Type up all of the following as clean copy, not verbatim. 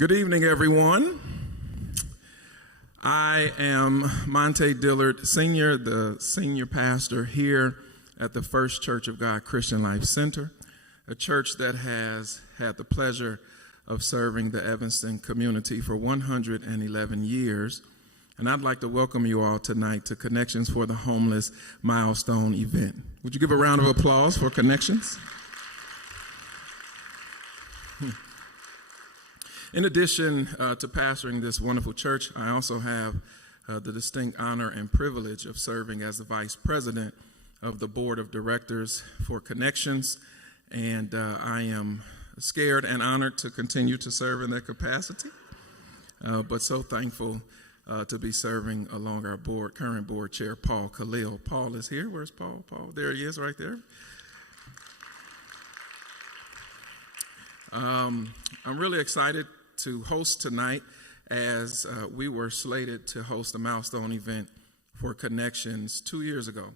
Good evening, everyone. I am Monte Dillard, Sr., the senior pastor here at the First Church of God Christian Life Center, a church that has had the pleasure of serving the Evanston community for 111 years. And I'd like to welcome you all tonight to Connections for the Homeless Milestone event. Would you give a round of applause for Connections? In addition to pastoring this wonderful church, I also have the distinct honor and privilege of serving as the vice president of the board of directors for Connections, and I am scared and honored to continue to serve in that capacity, but so thankful to be serving along our current board chair, Paul Khalil. Paul is here. Where's Paul? Paul, there he is right there. I'm really excited to host tonight as we were slated to host a milestone event for Connections 2 years ago,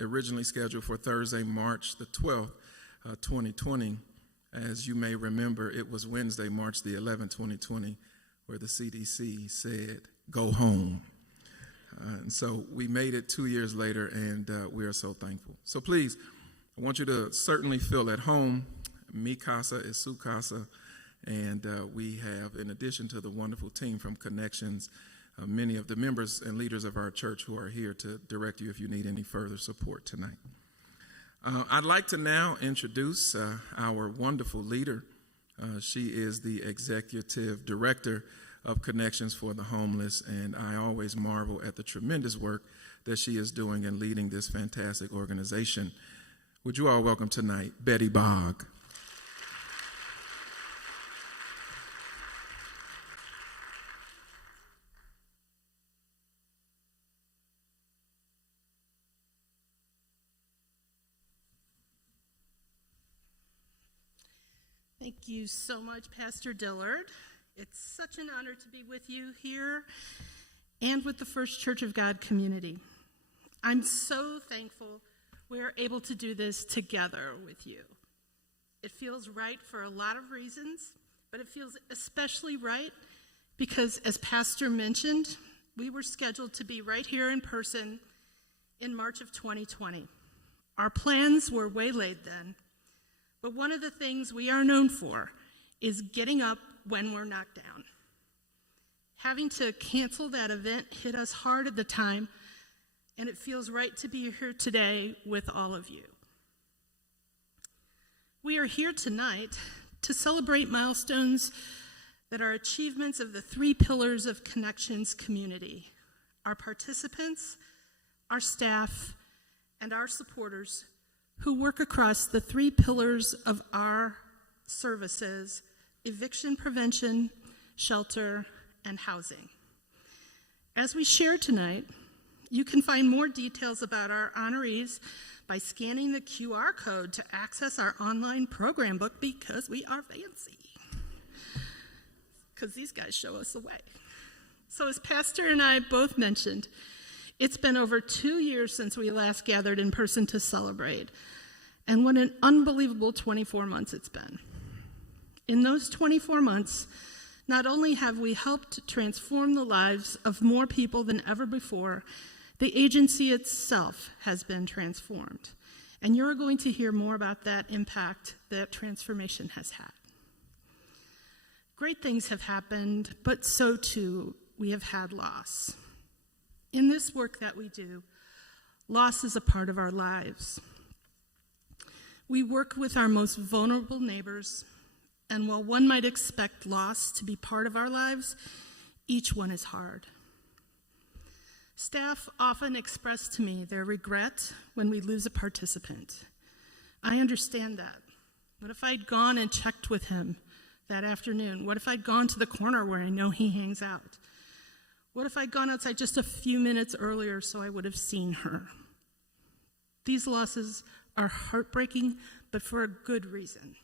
originally scheduled for Thursday, March the 12th, 2020. As you may remember, it was Wednesday, March the 11th, 2020, where the CDC said, go home. And so we made it 2 years later, and we are so thankful. So please, I want you to certainly feel at home. Mi casa is su casa. And we have, in addition to the wonderful team from Connections, many of the members and leaders of our church who are here to direct you if you need any further support tonight. I'd like to now introduce our wonderful leader. She is the executive director of Connections for the Homeless, and I always marvel at the tremendous work that she is doing in leading this fantastic organization. Would you all welcome tonight Betty Bogg. Thank you so much, Pastor Dillard. It's such an honor to be with you here and with the First Church of God community. I'm so thankful we are able to do this together with you. It feels right for a lot of reasons, but it feels especially right because, as Pastor mentioned, we were scheduled to be right here in person in March of 2020. Our plans were waylaid then. But one of the things we are known for is getting up when we're knocked down. Having to cancel that event hit us hard at the time, and it feels right to be here today with all of you. We are here tonight to celebrate milestones that are achievements of the three pillars of Connections community: our participants, our staff, and our supporters who work across the three pillars of our services: eviction prevention, shelter, and housing. As we share tonight, you can find more details about our honorees by scanning the QR code to access our online program book, because we are fancy. Because these guys show us the way. So as Pastor and I both mentioned, it's been over 2 years since we last gathered in person to celebrate, and what an unbelievable 24 months it's been. In those 24 months, not only have we helped transform the lives of more people than ever before, the agency itself has been transformed, and you're going to hear more about that impact that transformation has had. Great things have happened, but so too we have had loss. In this work that we do, loss is a part of our lives. We work with our most vulnerable neighbors, and while one might expect loss to be part of our lives, each one is hard. Staff often express to me their regret when we lose a participant. I understand that. What if I'd gone and checked with him that afternoon? What if I'd gone to the corner where I know he hangs out? What if I'd gone outside just a few minutes earlier so I would have seen her? These losses are heartbreaking, but for a good reason.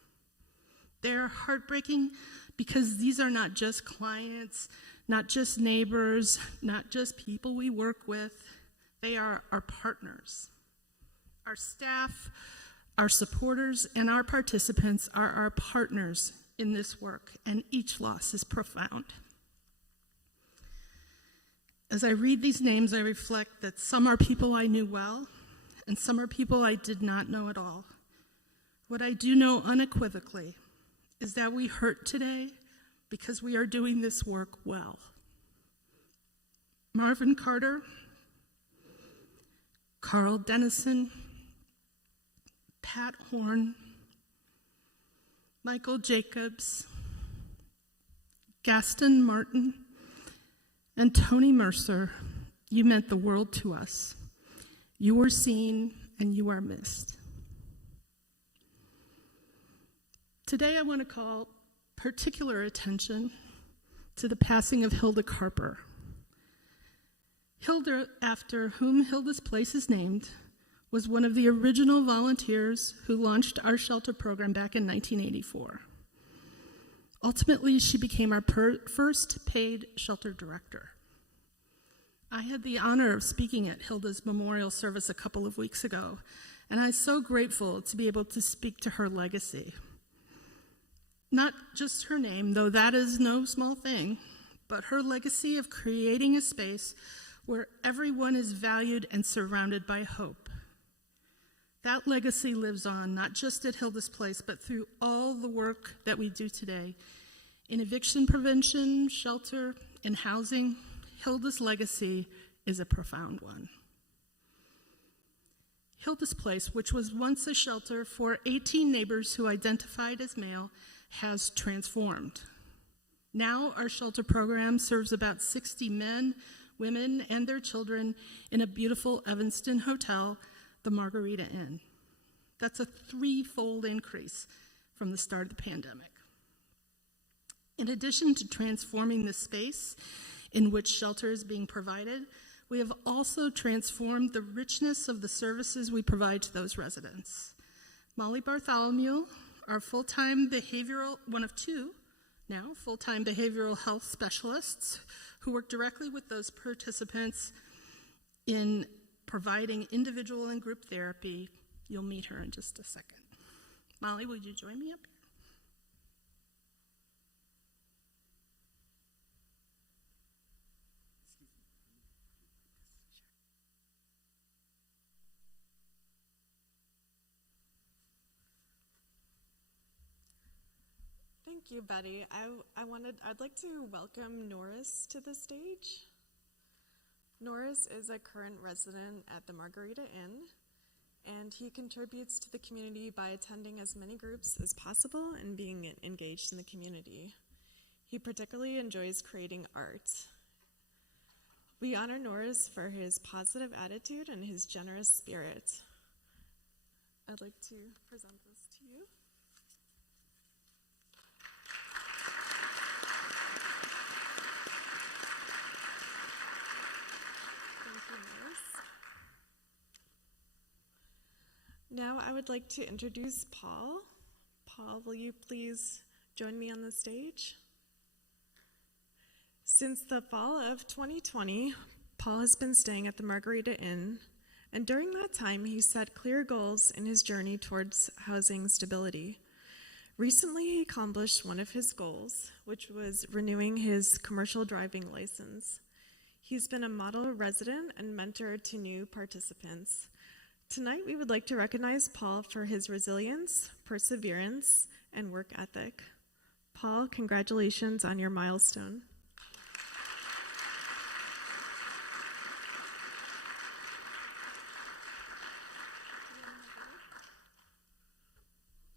They're heartbreaking because these are not just clients, not just neighbors, not just people we work with. They are our partners. Our staff, our supporters, and our participants are our partners in this work, and each loss is profound. As I read these names, I reflect that some are people I knew well, and some are people I did not know at all. What I do know unequivocally is that we hurt today because we are doing this work well. Marvin Carter, Carl Dennison, Pat Horn, Michael Jacobs, Gaston Martin, and Tony Mercer, you meant the world to us. You were seen and you are missed. Today I want to call particular attention to the passing of Hilda Carper. Hilda, after whom Hilda's Place is named, was one of the original volunteers who launched our shelter program back in 1984. Ultimately, she became our first paid shelter director. I had the honor of speaking at Hilda's memorial service a couple of weeks ago, and I'm so grateful to be able to speak to her legacy. Not just her name, though that is no small thing, but her legacy of creating a space where everyone is valued and surrounded by hope. That legacy lives on, not just at Hilda's Place, but through all the work that we do today. In eviction prevention, shelter, and housing, Hilda's legacy is a profound one. Hilda's Place, which was once a shelter for 18 neighbors who identified as male, has transformed. Now our shelter program serves about 60 men, women, and their children in a beautiful Evanston hotel, the Margarita Inn. That's a threefold increase from the start of the pandemic. In addition to transforming the space in which shelter is being provided, we have also transformed the richness of the services we provide to those residents. Molly Bartholomew, our one of two now, full-time behavioral health specialists who work directly with those participants in providing individual and group therapy. You'll meet her in just a second. Molly, would you join me up here? Thank you, Betty. I'd like to welcome Norris to the stage. Norris is a current resident at the Margarita Inn, and he contributes to the community by attending as many groups as possible and being engaged in the community. He particularly enjoys creating art. We honor Norris for his positive attitude and his generous spirit. I'd like to present this to you. Now I would like to introduce Paul. Paul, will you please join me on the stage? Since the fall of 2020, Paul has been staying at the Margarita Inn, and during that time he set clear goals in his journey towards housing stability. Recently he accomplished one of his goals, which was renewing his commercial driving license. He's been a model resident and mentor to new participants. Tonight, we would like to recognize Paul for his resilience, perseverance, and work ethic. Paul, congratulations on your milestone.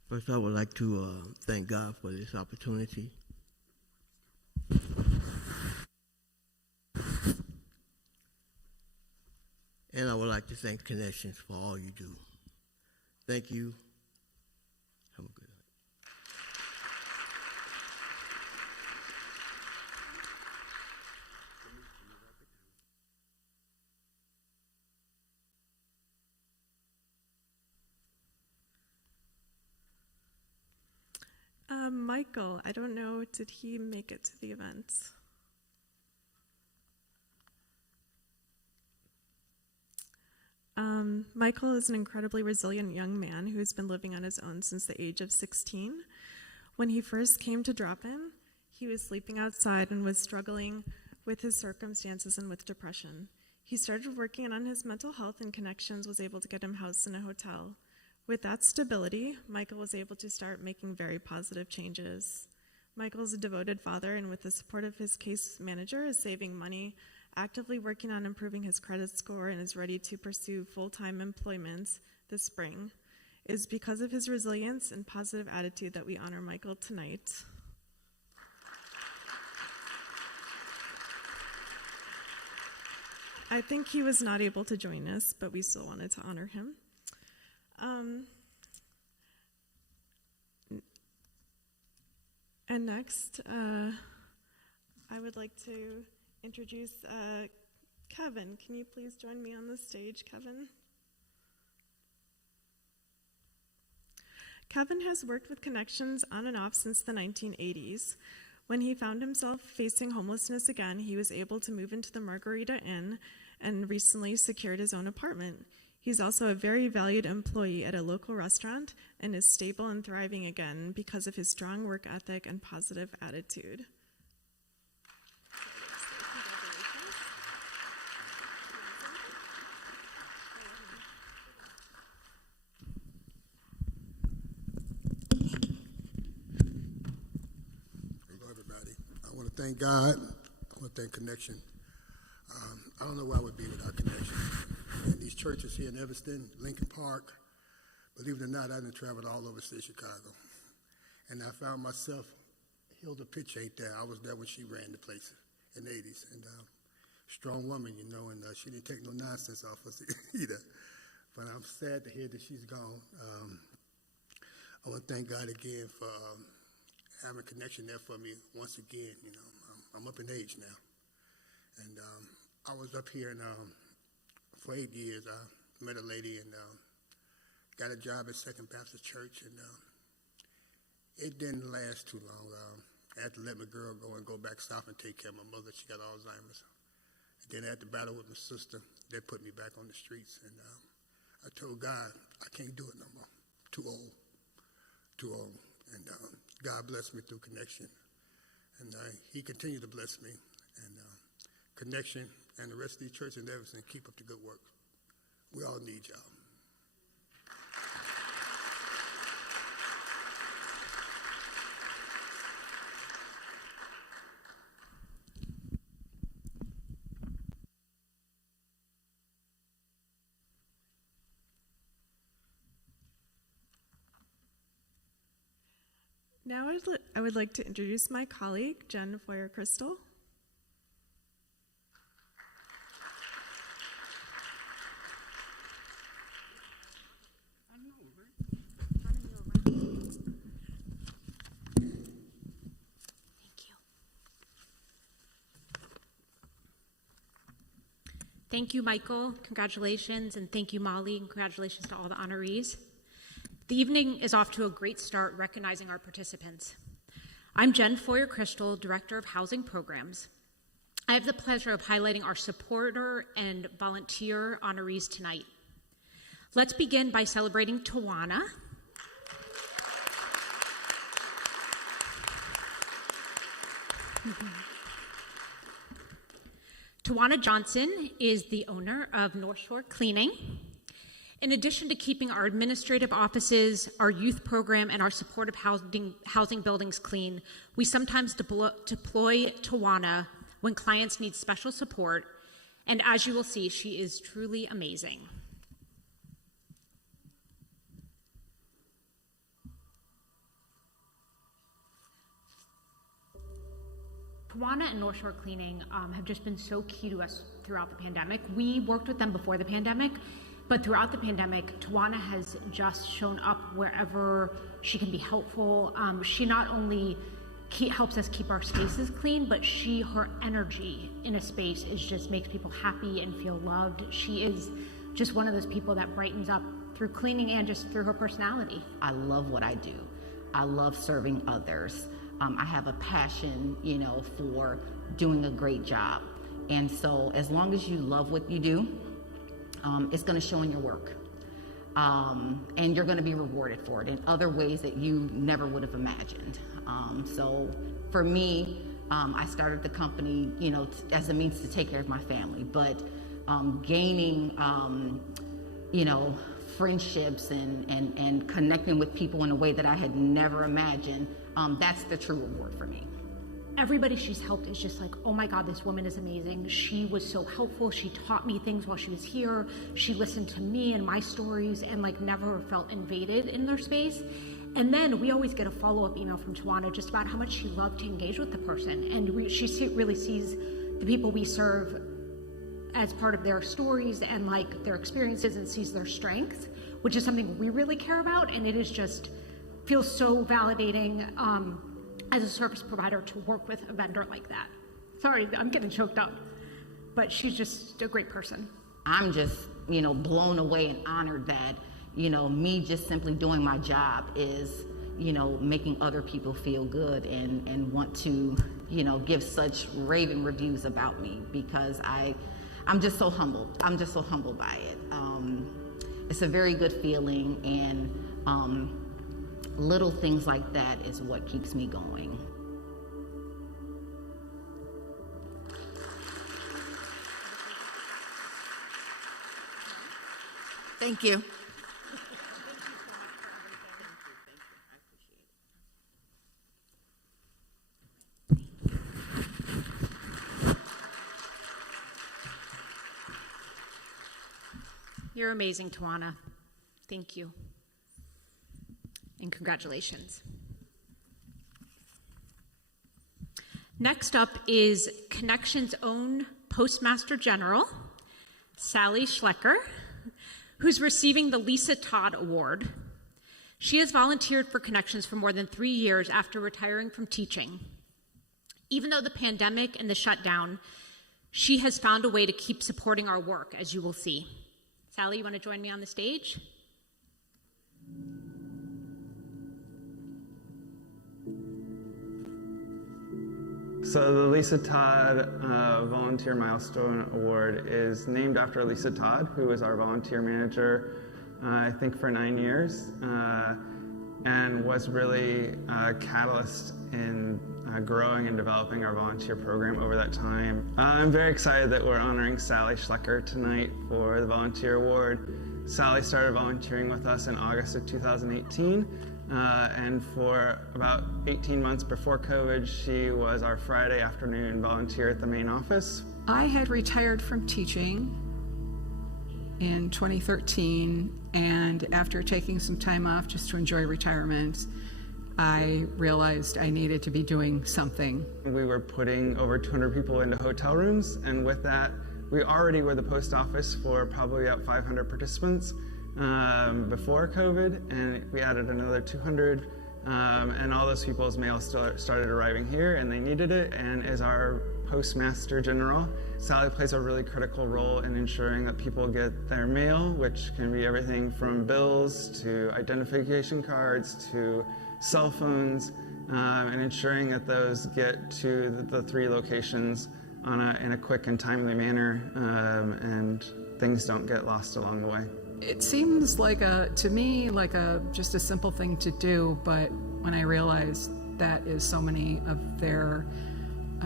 First, I would like to thank God for this opportunity. And I would like to thank Connections for all you do. Thank you. Have a good night. Michael, I don't know, did he make it to the event? Michael is an incredibly resilient young man who has been living on his own since the age of 16. When he first came to drop in, he was sleeping outside and was struggling with his circumstances and with depression. He started working on his mental health, and Connections was able to get him housed in a hotel. With that stability, Michael was able to start making very positive changes. Michael is a devoted father, and with the support of his case manager, is saving money, actively working on improving his credit score, and is ready to pursue full-time employment this spring. It is because of his resilience and positive attitude that we honor Michael tonight. I think he was not able to join us, but we still wanted to honor him. And next, I would like to introduce Kevin. Can you please join me on the stage, Kevin? Kevin has worked with Connections on and off since the 1980s. When he found himself facing homelessness again, he was able to move into the Margarita Inn and recently secured his own apartment. He's also a very valued employee at a local restaurant and is stable and thriving again because of his strong work ethic and positive attitude. Hello, everybody. I want to thank God. I want to thank Connection. I don't know where I would be without Connection. And these churches here in Evanston, Lincoln Park, believe it or not, I done traveled all over state Chicago. And I found myself, Hilda Pitch ain't there. I was there when she ran the place in the 80s. And strong woman, you know, and she didn't take no nonsense off us either. But I'm sad to hear that she's gone. I want to thank God again for having Connection there for me once again. You know, I'm up in age now. And I was up here for 8 years. I met a lady and got a job at Second Baptist Church, and it didn't last too long. I had to let my girl go back south and take care of my mother. She got Alzheimer's. And then I had to battle with my sister. They put me back on the streets, and I told God, I can't do it no more. Too old. And God blessed me through Connection, and He continued to bless me. And Connection and the rest of the church in Evanston, keep up the good work. We all need y'all. Now I would like to introduce my colleague, Jen Foyer-Crystal. Thank you, Michael. Congratulations, and thank you, Molly, and congratulations to all the honorees. The evening is off to a great start recognizing our participants. I'm Jen Foyer-Crystal, Director of Housing Programs. I have the pleasure of highlighting our supporter and volunteer honorees tonight. Let's begin by celebrating Tawana. Tawana Johnson is the owner of North Shore Cleaning. In addition to keeping our administrative offices, our youth program, and our supportive housing buildings clean, we sometimes deploy Tawana when clients need special support, and as you will see, she is truly amazing. Tawana and North Shore Cleaning have just been so key to us throughout the pandemic. We worked with them before the pandemic, but throughout the pandemic, Tawana has just shown up wherever she can be helpful. She not only helps us keep our spaces clean, but her energy in a space makes people happy and feel loved. She is just one of those people that brightens up through cleaning and just through her personality. I love what I do. I love serving others. I have a passion, for doing a great job. And so as long as you love what you do, it's going to show in your work. and you're going to be rewarded for it in other ways that you never would have imagined. So for me, I started the company, as a means to take care of my family, but gaining, friendships and connecting with people in a way that I had never imagined, that's the true reward for me. Everybody she's helped is just like, oh my God, this woman is amazing. She was so helpful. She taught me things while she was here. She listened to me and my stories and never felt invaded in their space. And then we always get a follow-up email from Tawana just about how much she loved to engage with the person. And she really sees the people we serve as part of their stories and their experiences, and sees their strengths, which is something we really care about. And it is just feels so validating as a service provider to work with a vendor like that. Sorry, I'm getting choked up, but she's just a great person. I'm just, blown away and honored that, me just simply doing my job is, making other people feel good and want to, give such raving reviews about me, because I'm just so humbled. I'm just so humbled by it. It's a very good feeling, and little things like that is what keeps me going. Thank you. You're amazing, Tawana. Thank you. And congratulations. Next up is Connection's own Postmaster General, Sally Schleker, who's receiving the Lisa Todd Award. She has volunteered for Connections for more than 3 years after retiring from teaching. Even though the pandemic and the shutdown, she has found a way to keep supporting our work, as you will see. Sally, you want to join me on the stage? So the Lisa Todd Volunteer Milestone Award is named after Lisa Todd, who was our volunteer manager, I think for 9 years, and was really a catalyst in growing and developing our volunteer program over that time. I'm very excited that we're honoring Sally Schleker tonight for the Volunteer Award. Sally started volunteering with us in August of 2018. And for about 18 months before COVID, she was our Friday afternoon volunteer at the main office. I had retired from teaching in 2013, and after taking some time off just to enjoy retirement, I realized I needed to be doing something. We were putting over 200 people into hotel rooms, and with that, we already were the post office for probably about 500 participants. Before COVID, and we added another 200, and all those people's mail started arriving here, and they needed it. And as our Postmaster General, Sally plays a really critical role in ensuring that people get their mail, which can be everything from bills to identification cards to cell phones, and ensuring that those get to the 3 locations in a quick and timely manner, and things don't get lost along the way. It seems to me like just a simple thing to do, but when I realized that is so many of their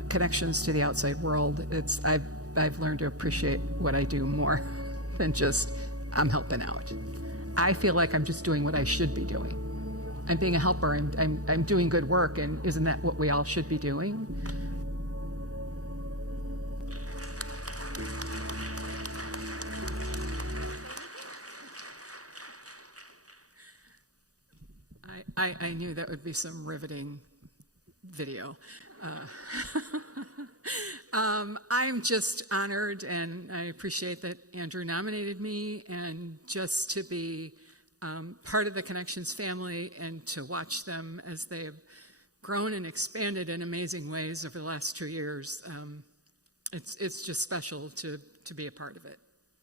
connections to the outside world, I've learned to appreciate what I do more than just I'm helping out. I feel like I'm just doing what I should be doing. I'm being a helper, and I'm doing good work, and isn't that what we all should be doing? I knew that would be some riveting video. I'm just honored, and I appreciate that Andrew nominated me, and just to be part of the Connections family and to watch them as they have grown and expanded in amazing ways over the last 2 years. It's just special to be a part of it.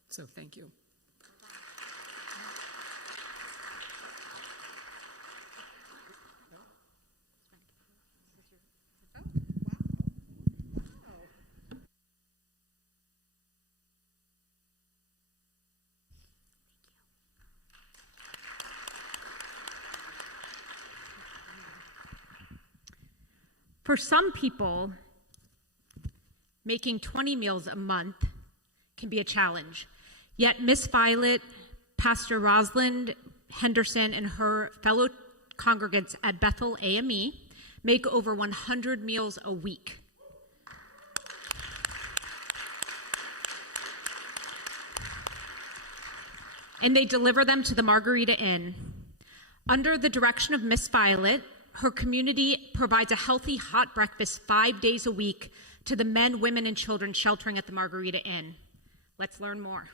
So thank you. For some people, making 20 meals a month can be a challenge. Yet Miss Violet, Pastor Rosalind Henderson, and her fellow congregants at Bethel AME make over 100 meals a week. And they deliver them to the Margarita Inn. Under the direction of Miss Violet, her community provides a healthy hot breakfast 5 days a week to the men, women, and children sheltering at the Margarita Inn. Let's learn more.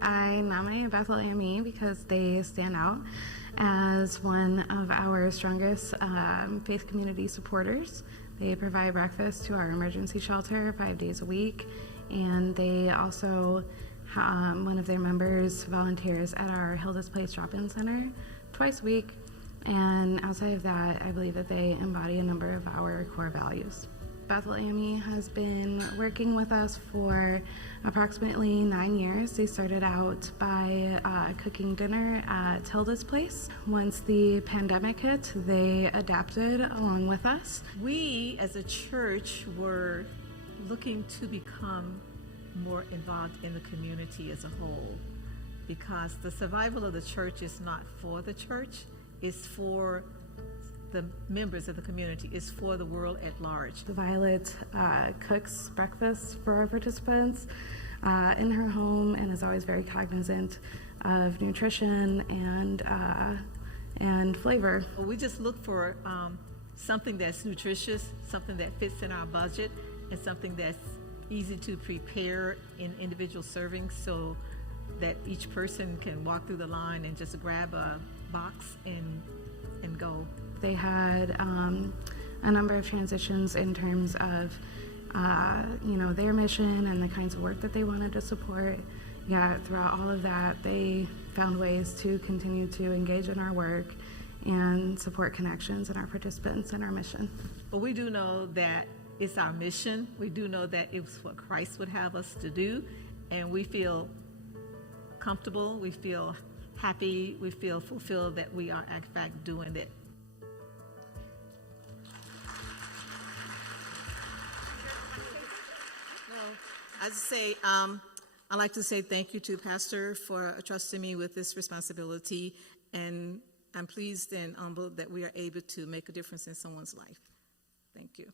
I nominated Bethel AME because they stand out as one of our strongest faith community supporters. They provide breakfast to our emergency shelter 5 days a week, and they also, one of their members volunteers at our Hilda's Place drop-in center twice a week. And outside of that, I believe that they embody a number of our core values. Bethel AME has been working with us for approximately 9 years. They started out by cooking dinner at Hilda's Place. Once the pandemic hit, they adapted along with us. We as a church were looking to become more involved in the community as a whole, because the survival of the church is not for the church, it's for the members of the community, is for the world at large. Violet cooks breakfast for our participants in her home and is always very cognizant of nutrition and flavor. We just look for something that's nutritious, something that fits in our budget, and something that's easy to prepare in individual servings so that each person can walk through the line and just grab a box and go. They had a number of transitions in terms of, their mission and the kinds of work that they wanted to support. Yet throughout all of that, they found ways to continue to engage in our work and support connections and our participants and our mission. But we do know that it's our mission. We do know that it's what Christ would have us to do, and we feel comfortable, we feel happy, we feel fulfilled that we are in fact doing it. I'd like to say thank you to Pastor for trusting me with this responsibility, and I'm pleased and humbled that we are able to make a difference in someone's life. Thank you.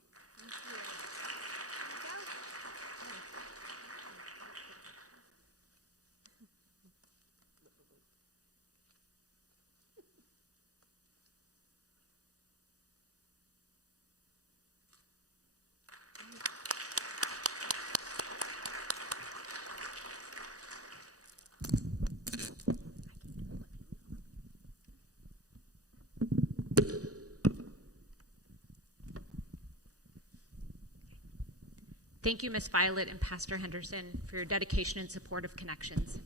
Thank you, Ms. Violet and Pastor Henderson, for your dedication and support of Connections.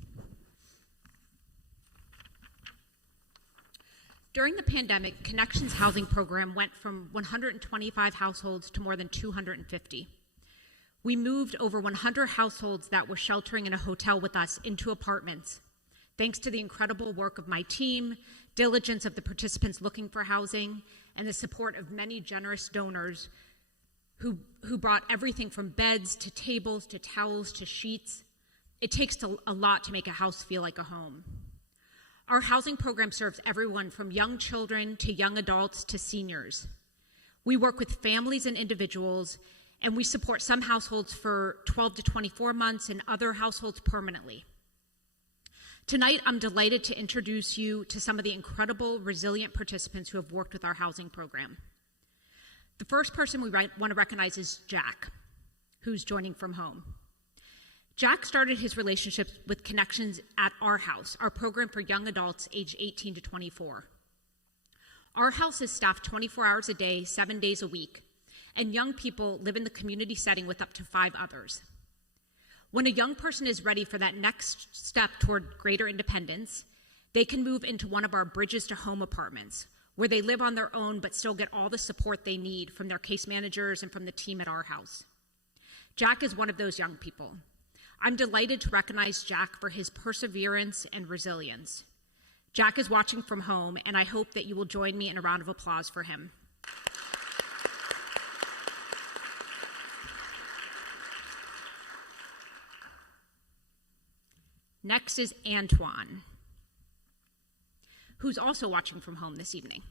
During the pandemic, Connections housing program went from 125 households to more than 250. We moved over 100 households that were sheltering in a hotel with us into apartments, thanks to the incredible work of my team, diligence of the participants looking for housing, and the support of many generous donors who brought everything from beds to tables to towels to sheets. It takes a lot to make a house feel like a home. Our housing program serves everyone from young children to young adults to seniors. We work with families and individuals, and we support some households for 12 to 24 months and other households permanently. Tonight, I'm delighted to introduce you to some of the incredible, resilient participants who have worked with our housing program. The first person we want to recognize is Jack, who's joining from home. Jack started his relationship with Connections at Our House, our program for young adults aged 18 to 24. Our house is staffed 24 hours a day, 7 days a week, and young people live in the community setting with up to 5 others. When a young person is ready for that next step toward greater independence, they can move into one of our Bridges to Home apartments, where they live on their own but still get all the support they need from their case managers and from the team at Our House. Jack is one of those young people. I'm delighted to recognize Jack for his perseverance and resilience. Jack is watching from home, and I hope that you will join me in a round of applause for him. Next is Antoine, who's also watching from home this evening.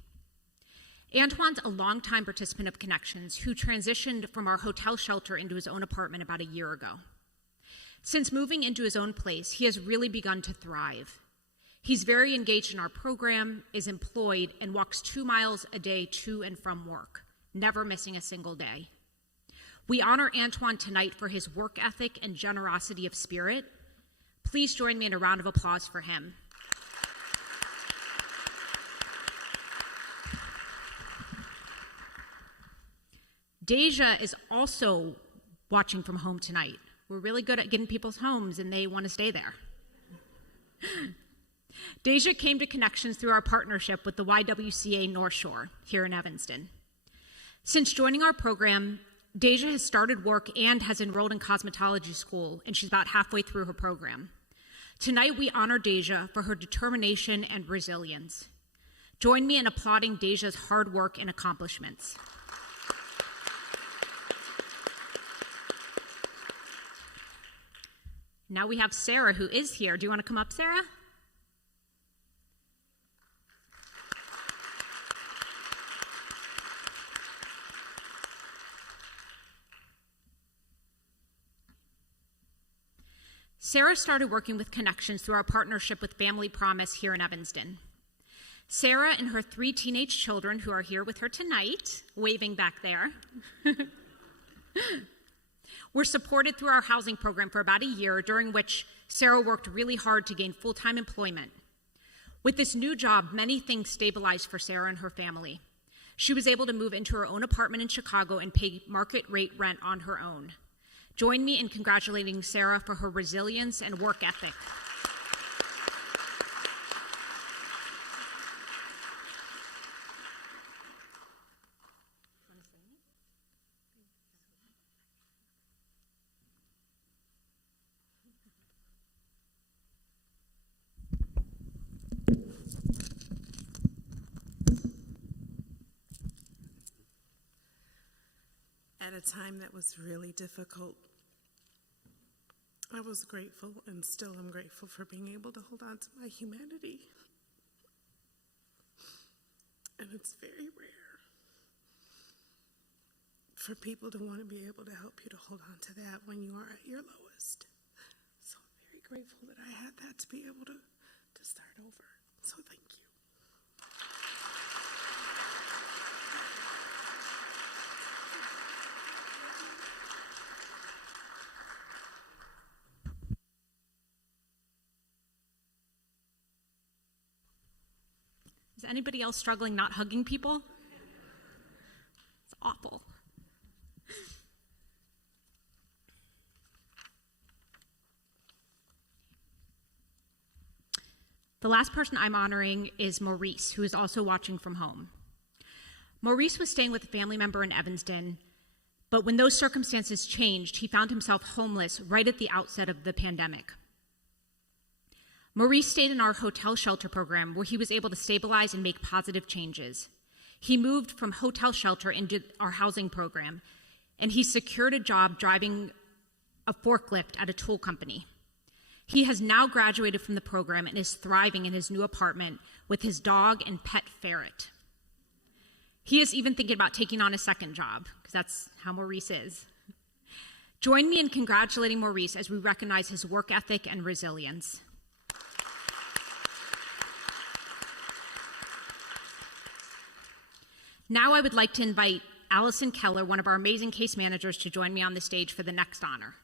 Antoine's a longtime participant of Connections who transitioned from our hotel shelter into his own apartment about a year ago. Since moving into his own place, he has really begun to thrive. He's very engaged in our program, is employed, and walks 2 miles a day to and from work, never missing a single day. We honor Antoine tonight for his work ethic and generosity of spirit. Please join me in a round of applause for him. Deja is also watching from home tonight. We're really good at getting people's homes, and they want to stay there. Deja came to Connections through our partnership with the YWCA North Shore here in Evanston. Since joining our program, Deja has started work and has enrolled in cosmetology school, and she's about halfway through her program. Tonight, we honor Deja for her determination and resilience. Join me in applauding Deja's hard work and accomplishments. Now we have Sarah, who is here. Do you want to come up, Sarah? Sarah started working with Connections through our partnership with Family Promise here in Evanston. Sarah and her 3 teenage children, who are here with her tonight, waving back there, were supported through our housing program for about a year, during which Sarah worked really hard to gain full-time employment. With this new job, many things stabilized for Sarah and her family. She was able to move into her own apartment in Chicago and pay market rate rent on her own. Join me in congratulating Sarah for her resilience and work ethic. At a time that was really difficult, I was grateful and still am grateful for being able to hold on to my humanity. And it's very rare for people to want to be able to help you to hold on to that when you are at your lowest. So I'm very grateful that I had that to be able to start over. So thank you. Is anybody else struggling not hugging people? It's awful. The last person I'm honoring is Maurice, who is also watching from home. Maurice was staying with a family member in Evanston, but when those circumstances changed, he found himself homeless right at the outset of the pandemic. Maurice stayed in our hotel shelter program, where he was able to stabilize and make positive changes. He moved from hotel shelter into our housing program, and he secured a job driving a forklift at a tool company. He has now graduated from the program and is thriving in his new apartment with his dog and pet ferret. He is even thinking about taking on a second job, because that's how Maurice is. Join me in congratulating Maurice as we recognize his work ethic and resilience. Now I would like to invite Allison Keller, one of our amazing case managers, to join me on the stage for the next honor.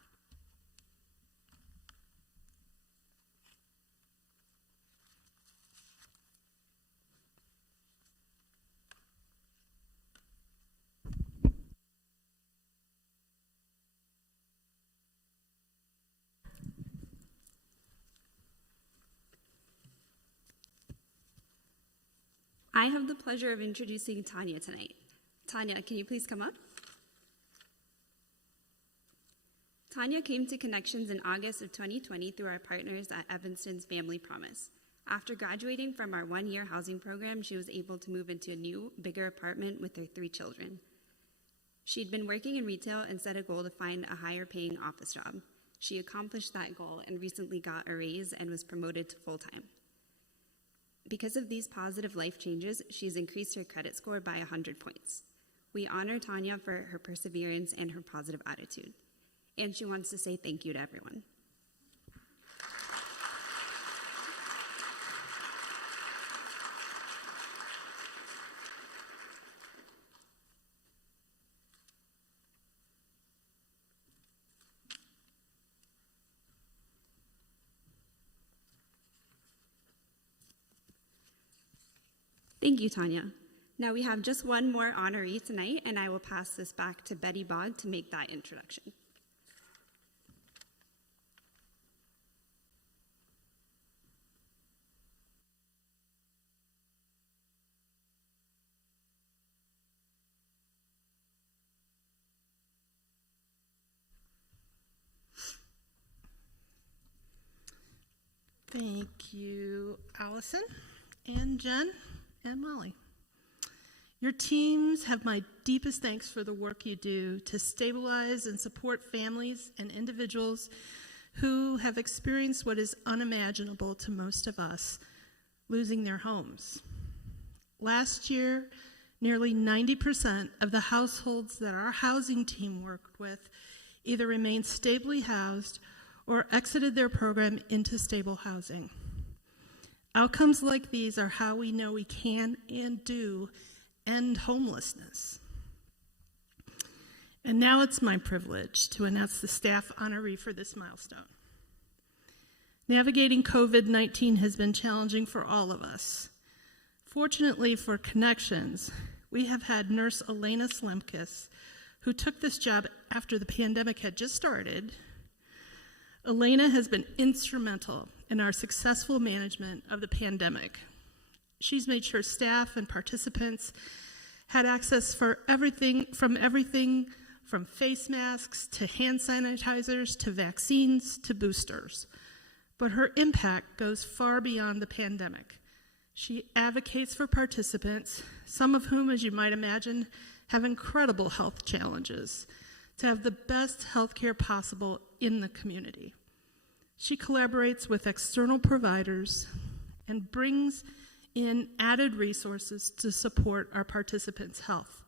I have the pleasure of introducing Tanya tonight. Tanya, can you please come up? Tanya came to Connections in August of 2020 through our partners at Evanston's Family Promise. After graduating from our one-year housing program, she was able to move into a new, bigger apartment with her 3 children. She'd been working in retail and set a goal to find a higher-paying office job. She accomplished that goal and recently got a raise and was promoted to full-time. Because of these positive life changes, she's increased her credit score by 100 points. We honor Tanya for her perseverance and her positive attitude. And she wants to say thank you to everyone. Thank you, Tanya. Now we have just one more honoree tonight, and I will pass this back to Betty Bogg to make that introduction. Thank you, Allison and Jen and Molly. Your teams have my deepest thanks for the work you do to stabilize and support families and individuals who have experienced what is unimaginable to most of us, losing their homes. Last year, nearly 90% of the households that our housing team worked with either remained stably housed or exited their program into stable housing. Outcomes like these are how we know we can and do end homelessness. And now it's my privilege to announce the staff honoree for this milestone. Navigating COVID-19 has been challenging for all of us. Fortunately for Connections, we have had nurse Elena Slemkis, who took this job after the pandemic had just started. Elena has been instrumental in our successful management of the pandemic. She's made sure staff and participants had access for everything from face masks to hand sanitizers to vaccines to boosters. But her impact goes far beyond the pandemic. She advocates for participants, some of whom, as you might imagine, have incredible health challenges, to have the best health care possible in the community. She collaborates with external providers and brings in added resources to support our participants' health.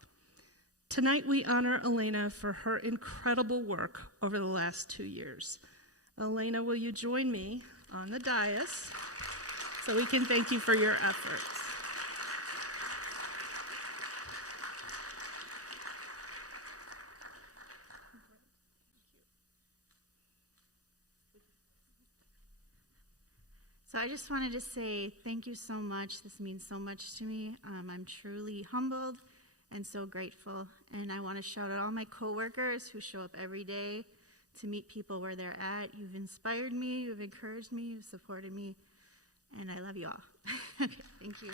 Tonight we honor Elena for her incredible work over the last 2 years. Elena, will you join me on the dais so we can thank you for your efforts? So I just wanted to say thank you so much. This means so much to me. I'm truly humbled and so grateful. And I want to shout out all my coworkers who show up every day to meet people where they're at. You've inspired me, you've encouraged me, you've supported me, and I love you all. Okay, thank you.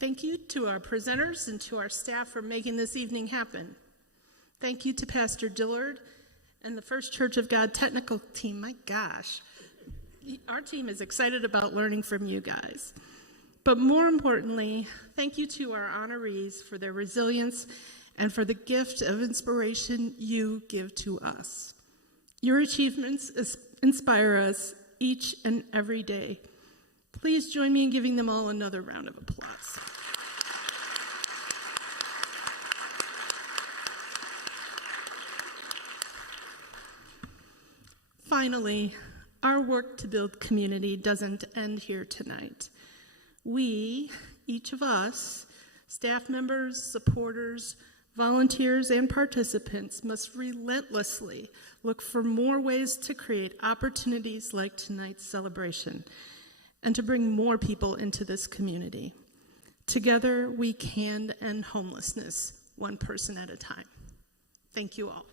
Thank you to our presenters and to our staff for making this evening happen. Thank you to Pastor Dillard and the First Church of God technical team. My gosh, our team is excited about learning from you guys. But more importantly, thank you to our honorees for their resilience and for the gift of inspiration you give to us. Your achievements inspire us each and every day. Please join me in giving them all another round of applause. Finally, our work to build community doesn't end here tonight. We, each of us, staff members, supporters, volunteers, and participants, must relentlessly look for more ways to create opportunities like tonight's celebration and to bring more people into this community. Together, we can end homelessness one person at a time. Thank you all.